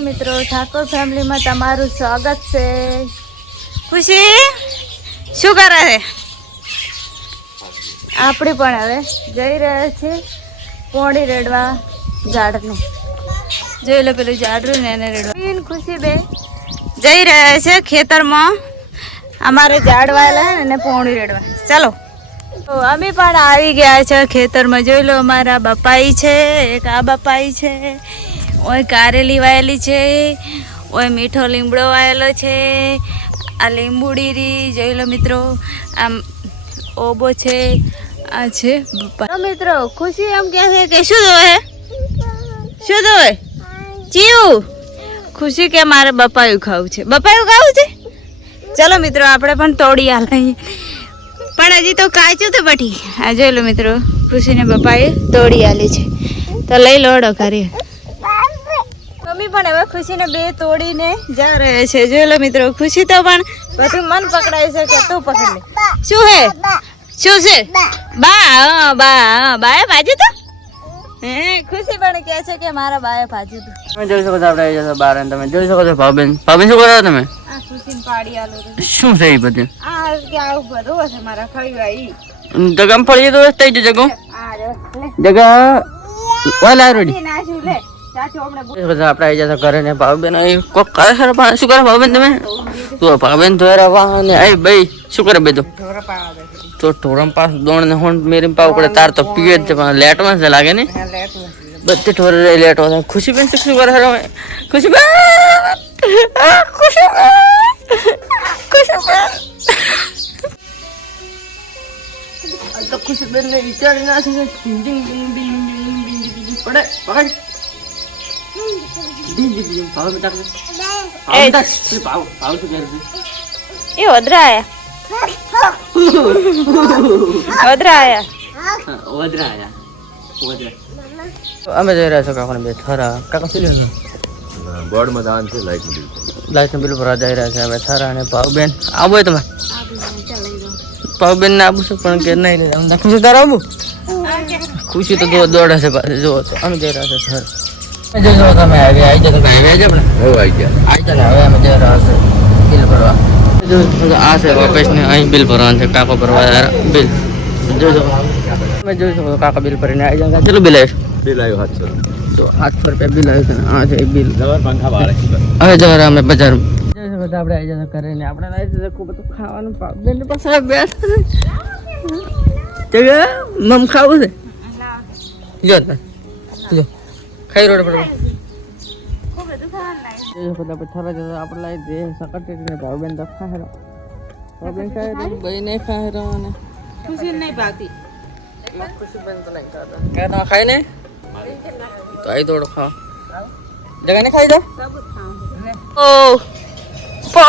મિત્રો ઠાકોર ફેમિલીમાં તમારું સ્વાગત છે। ખુશી શું કરે છે? આપણે પણ હવે જઈ રહ્યા છીએ પોણી રેડવા ઝાડને। જોઈ લો પેલું ઝાડરું ને એને રેડવા। ખુશી બે જઈ રહ્યા છે ખેતરમાં અમારે ઝાડ વાયેલા હે ને પોણી રેડવા। ચાલો તો અમે પણ આવી ગયા છે ખેતરમાં। જોઈ લો અમારા બપાઈ છે, એક આ બપાઈ છે, ઓય કારેલી વાયેલી છે, ઓય મીઠો લીમડો વાયેલો છે, આ લીંબુડી રી જોઈ લો મિત્રો, આમ ઓબો છે, આ છે બપા। મિત્રો ખુશી એમ કહે છે કે શું જોવે શું જોવે ચીવું? ખુશી કે મારે બપાયું ખાવું છે। બપાયું ખાવું છે? ચલો મિત્રો આપણે પણ તોડી આવીએ, પણ હજી તો કાચું તો બટી। આ જોઈ લો મિત્રો ખુશીને બપાએ તોડી આલી છે, તો લઈ લોડો કરીએ। મમ્મી પણ હવે ખુશીને બે તોડીને જા રહે છે। જોઈ લો મિત્રો ખુશી તો પણ બધું મન પકડાય છે કે તું પકડ લે। શું હે શું છે? બા બા બાએ ભાજી તો હે ખુશી પણ કહે છે કે મારા બાએ ભાજી તો। તમે જોઈ શકો છો આપણે આવી જશો બહાર, તમે જોઈ શકો છો ભાવબેન શું કરો તમે? આ ખુશીને પાડી આલો શું છે એ બધું? આ કે આવું બધું હશે મારા ખઈવાઈ જગમ ફળી તો થઈ જ જગો આ રે જગા ઓલા રોડી નાશું લે ચાચો હમણે આપણે આવી જશો ઘરે ને ભાવબેન કોક કરે છે શું કરે ભાવબેન તમે? તો ભાવબેન ધોરા વાહ ને આઈ ભાઈ શું કરે બેદો ઢોરા પાવા દે તો ઢોરમ પાસ દોણ ને હોણ મેરી પાવ પડે તાર તો પીએ જ પણ લેટમાં છે લાગે ને બધી ઢોર લેટ હોય। ખુશી બેન શું કરે છે? ખુશી બેન ખુશી તો ખુશી બેન ને વિચારી ના છે પડે પકડ ભાવ બેટા ભાવ ભાવ શું કરે એ ઓદરા આયા ઓદરા આયા ઓદરા આયા અમે જઈ રહ્યા છો કાકા બે થરા કાકા શું લેવું બોર્ડમાં દાન છે લાઈટ બિલ ભરવા જઈ રહ્યા છે હવે થરા અને ભાવબેન આવો તમે ભાવબેન ને આવું છું પણ કે નહીં લે ખુશી તારે આવું ખુશી તો દોડે છે પાછી જો તો અમે જઈ રહ્યા છે થર જોઈ શકો તમે આવી આવી જતો આવી જાય આપણે આવી ગયા આવી જાય હવે અમે જઈ રહ્યા છે બિલ ભરવા। આ છે વાપસ ને અહીં બિલ ભરવાનું છે કાકો ભરવા બિલ જોઈ શકો તમે જોઈ શકો કાકા બિલ ભરીને આવી જાય। ચલો બિલ આવ્યું બિલ આવ્યું 700 તો 800 રૂપિયા બિલ આવ્યું છે ને આ છે બિલ જબર પંખા બાળે હવે જરા અમે બજાર જોઈ શકો આપણે આવી જતા કરે ને આપણે આવી જતા ખૂબ બધું ખાવાનું બેન પાસે બેઠ મમ ખાવું છે જો જો ખાઈ રોડ પર આપણે થરા જતા આપણે લાવી દે સકટ ને ભાવબેન તો ખાહેરો ભાવબેન ખાહેરો ભાઈ નહીં ખાહેરો અને ખુશી નહીં ભાગતી ખુશીબેન તો નહીં ખાતા કે તમે ખાઈ નહીં તો આવી થોડો ખાઓ જગા ને ખાઈ દો ઓ પો